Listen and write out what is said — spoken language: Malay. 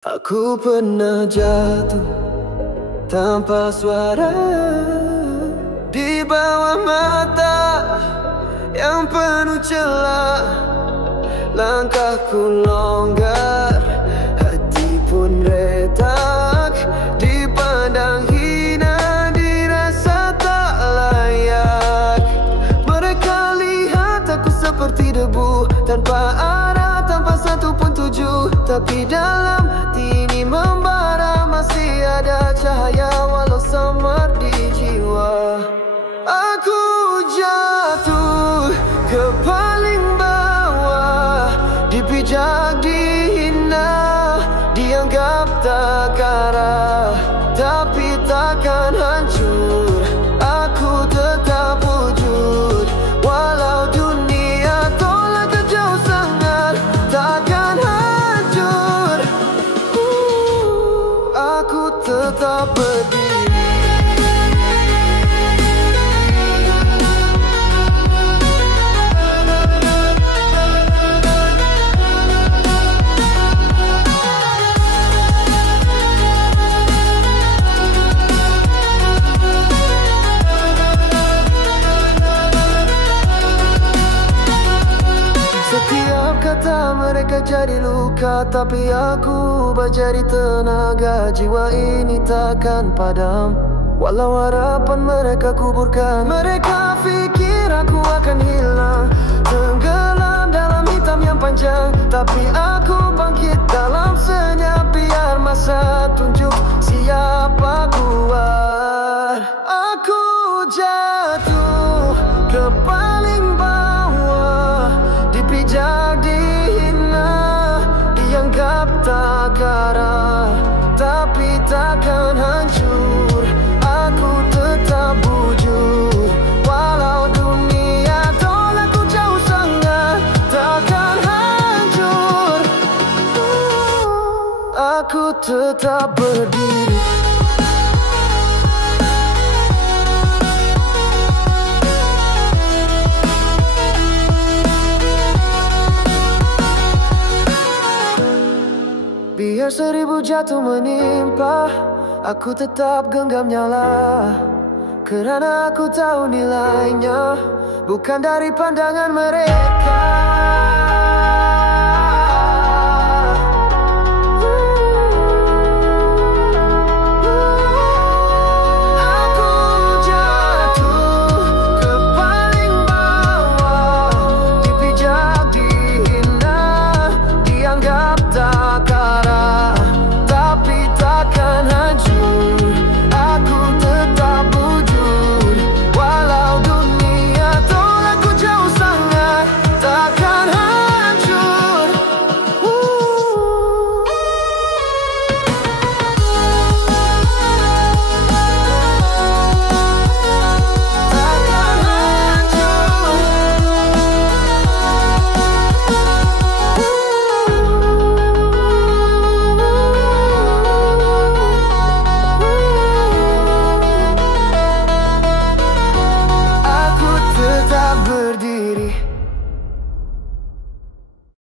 Aku pernah jatuh tanpa suara di bawah mata yang penuh celah. Langkahku longgar, hati pun retak. Dipandang hina, dirasa tak layak. Mereka lihat aku seperti debu, tanpa arah, tanpa satu pun tuju. Tapi dalam hati ini membara, masih ada cahaya walau samar di jiwa. Aku jatuh ke paling bawah, dipijak, dihina, dianggap tak arah. Tapi takkan hancur, aku tetap wujud. Walau dunia tolak ke jauh sangat, takkan hancur. Aku tetap berdiri. Setiap kata mereka jadi luka, tapi aku berjari tenaga. Jiwa ini takkan padam, walau harapan mereka kuburkan. Mereka fikir aku akan hilang, tenggelam dalam hitam yang panjang. Tapi aku bangkit dalam senyap, biar masa tunjuk siapa kuat. Aku jatuh ke paling bawah, dipijak, dihina, dianggap tak arah. Tapi takkan hancur, aku tetap wujud. Walau dunia tolak ku jauh sangat, takkan hancur. Aku tetap berdiri. Biar seribu jatuh menimpa, aku tetap genggam nyala. Kerana aku tahu nilainya bukan dari pandangan mereka.